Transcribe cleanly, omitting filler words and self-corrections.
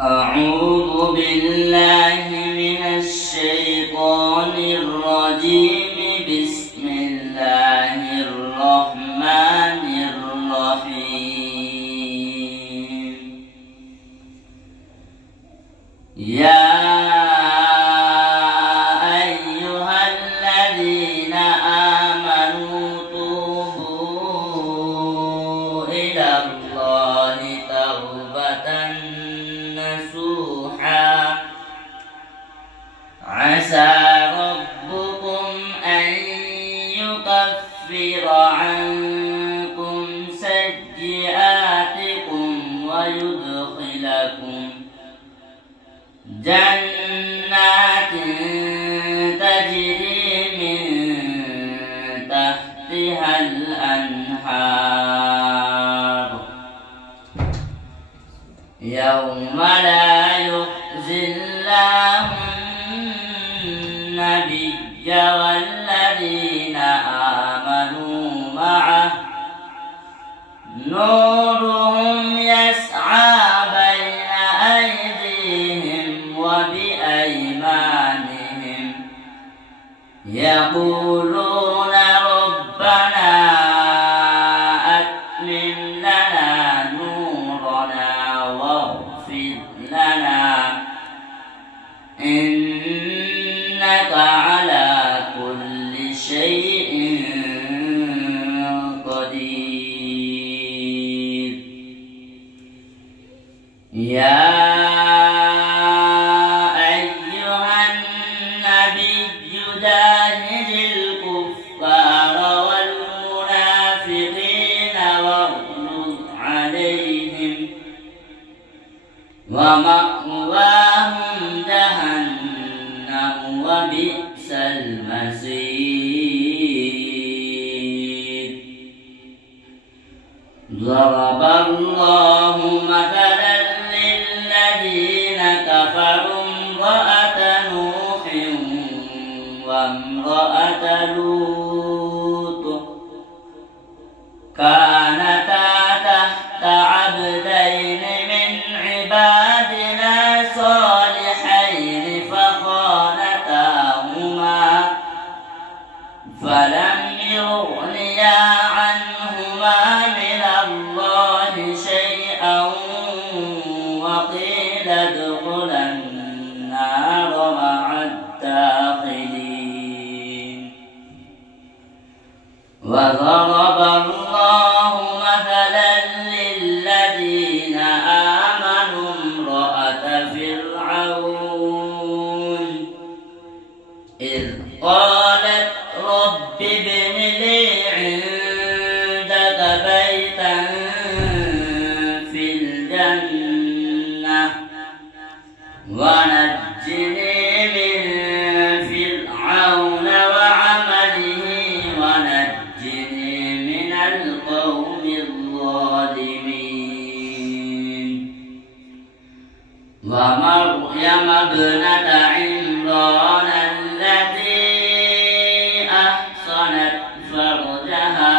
أعوذ بالله من الشيطان الرجيم. بسم الله الرحمن الرحيم. يا أيها الذين آمنوا توبوا إلى الله توبة نصوحا عسى ربكم أن يكفر عنكم سيئاتكم ويدخلكم جنات تجري من تحتها الأنهار يوم لا يخزي الله النبي والذين آمنوا معه نورهم يسعى بين أيديهم وبأيمانهم يقولون ربنا أتمم لنا نورنا واغفر لنا إنك على كل شيء قدير. يا أيها النبي جاهد الكفار والمنافقين واغلظ عليهم ومأواهم جهنم وبئس المصير. ضرب الله مثلا للذين كفروا امرأة نوح وامرأة لوط كانتا تحت عبدين من عبادنا صالحين فخانتاهما فلم يغنيا عنهما من الله شيئا وقيل ادخلا النار مع الداخلين. وضرب الله مثلا للذين آمنوا امرأة فرعون إذ قالت رب ابن لي عندك بيتا في الجنة ونجني من فرعون وعمله ونجني من القوم الظالمين. ومريم ابنة عمران التي أحصنت فرجها